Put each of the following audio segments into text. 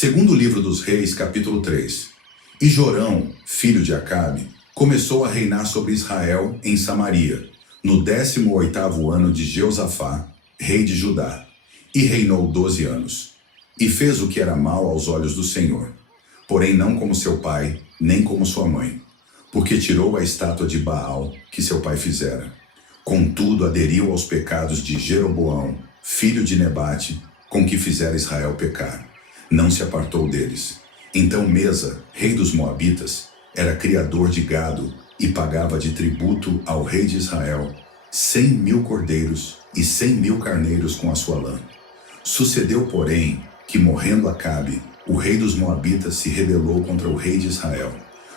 Segundo livro dos Reis, capítulo 3. E Jorão, filho de Acabe, começou a reinar sobre Israel em Samaria, no 18º ano de Jeosafá, rei de Judá, e reinou 12 anos. E fez o que era mal aos olhos do Senhor, porém não como seu pai, nem como sua mãe, porque tirou a estátua de Baal que seu pai fizera. Contudo, aderiu aos pecados de Jeroboão, filho de Nebate, com que fizera Israel pecar. Não se apartou deles. Então Mesa, rei dos Moabitas, era criador de gado e pagava de tributo ao rei de Israel 100.000 cordeiros e 100.000 carneiros com a sua lã. Sucedeu, porém, que morrendo Acabe, o rei dos Moabitas se rebelou contra o rei de Israel.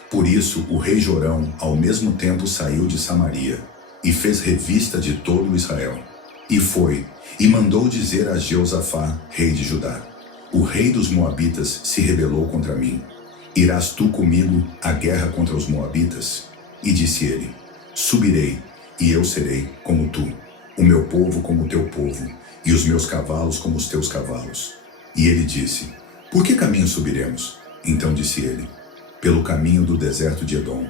Por isso, o rei Jorão, ao mesmo tempo, saiu de Samaria e fez revista de todo Israel. E foi, e mandou dizer a Jeosafá, rei de Judá: o rei dos Moabitas se rebelou contra mim. Irás tu comigo à guerra contra os Moabitas? E disse ele: subirei, e eu serei como tu, o meu povo como o teu povo, e os meus cavalos como os teus cavalos. E ele disse: por que caminho subiremos? Então disse ele: pelo caminho do deserto de Edom.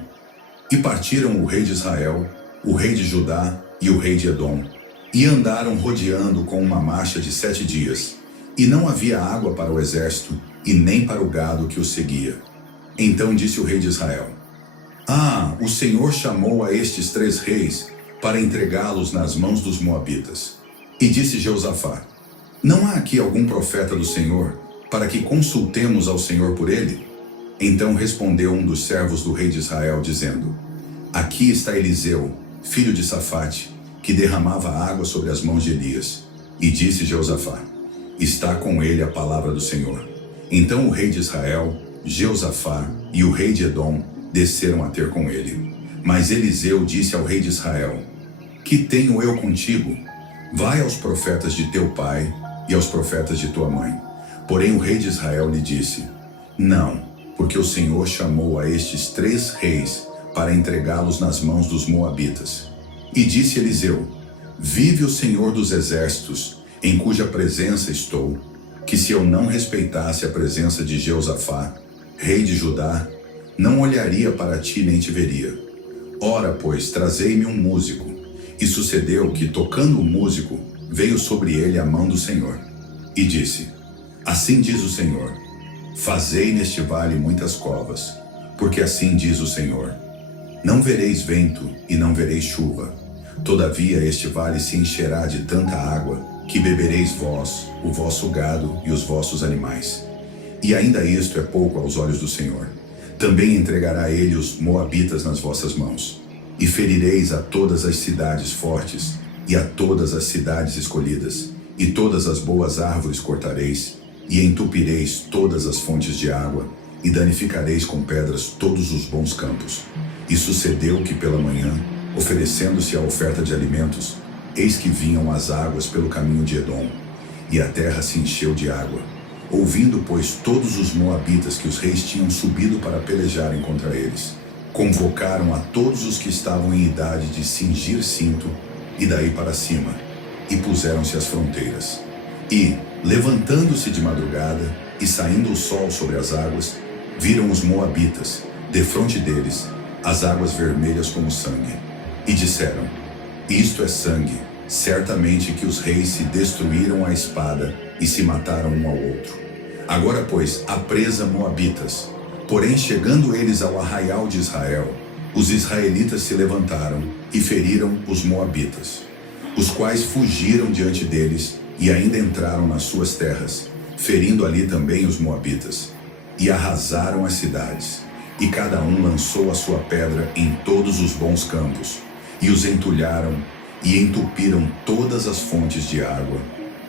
E partiram o rei de Israel, o rei de Judá e o rei de Edom, e andaram rodeando com uma marcha de 7 dias. E não havia água para o exército, e nem para o gado que o seguia. Então disse o rei de Israel: ah, o Senhor chamou a estes 3 reis para entregá-los nas mãos dos Moabitas. E disse Jeosafá: não há aqui algum profeta do Senhor, para que consultemos ao Senhor por ele? Então respondeu um dos servos do rei de Israel, dizendo: aqui está Eliseu, filho de Safate, que derramava água sobre as mãos de Elias. E disse Jeosafá: está com ele a palavra do Senhor. Então o rei de Israel, Jeosafá e o rei de Edom desceram a ter com ele. Mas Eliseu disse ao rei de Israel: que tenho eu contigo? Vai aos profetas de teu pai e aos profetas de tua mãe. Porém o rei de Israel lhe disse: não, porque o Senhor chamou a estes 3 reis para entregá-los nas mãos dos Moabitas. E disse Eliseu: vive o Senhor dos exércitos, em cuja presença estou, que se eu não respeitasse a presença de Jeosafá, rei de Judá, não olharia para ti nem te veria. Ora, pois, trazei-me um músico. E sucedeu que, tocando o músico, veio sobre ele a mão do Senhor. E disse: assim diz o Senhor: fazei neste vale muitas covas, porque assim diz o Senhor: não vereis vento e não vereis chuva. Todavia este vale se encherá de tanta água, que bebereis vós, o vosso gado e os vossos animais. E ainda isto é pouco aos olhos do Senhor. Também entregará ele os Moabitas nas vossas mãos. E ferireis a todas as cidades fortes, e a todas as cidades escolhidas, e todas as boas árvores cortareis, e entupireis todas as fontes de água, e danificareis com pedras todos os bons campos. E sucedeu que pela manhã, oferecendo-se a oferta de alimentos, eis que vinham as águas pelo caminho de Edom, e a terra se encheu de água. Ouvindo, pois, todos os moabitas que os reis tinham subido para pelejarem contra eles, convocaram a todos os que estavam em idade de cingir cinto, e daí para cima, e puseram-se às fronteiras. E, levantando-se de madrugada, e saindo o sol sobre as águas, viram os moabitas, defronte deles, as águas vermelhas como sangue. E disseram: isto é sangue, certamente que os reis se destruíram à espada e se mataram um ao outro. Agora, pois, apresa moabitas. Porém, chegando eles ao arraial de Israel, os israelitas se levantaram e feriram os moabitas, os quais fugiram diante deles e ainda entraram nas suas terras, ferindo ali também os moabitas, e arrasaram as cidades, e cada um lançou a sua pedra em todos os bons campos, e os entulharam, e entupiram todas as fontes de água,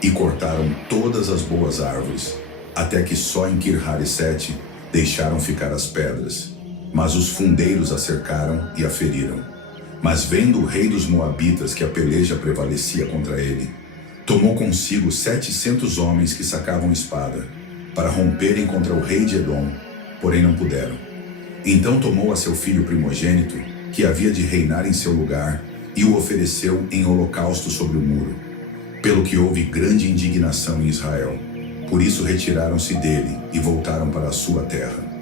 e cortaram todas as boas árvores, até que só em Kir-haresete deixaram ficar as pedras. Mas os fundeiros a cercaram e a feriram. Mas vendo o rei dos Moabitas que a peleja prevalecia contra ele, tomou consigo 700 homens que sacavam espada, para romperem contra o rei de Edom, porém não puderam. Então tomou a seu filho primogênito, que havia de reinar em seu lugar, e o ofereceu em holocausto sobre o muro, pelo que houve grande indignação em Israel. Por isso retiraram-se dele e voltaram para a sua terra.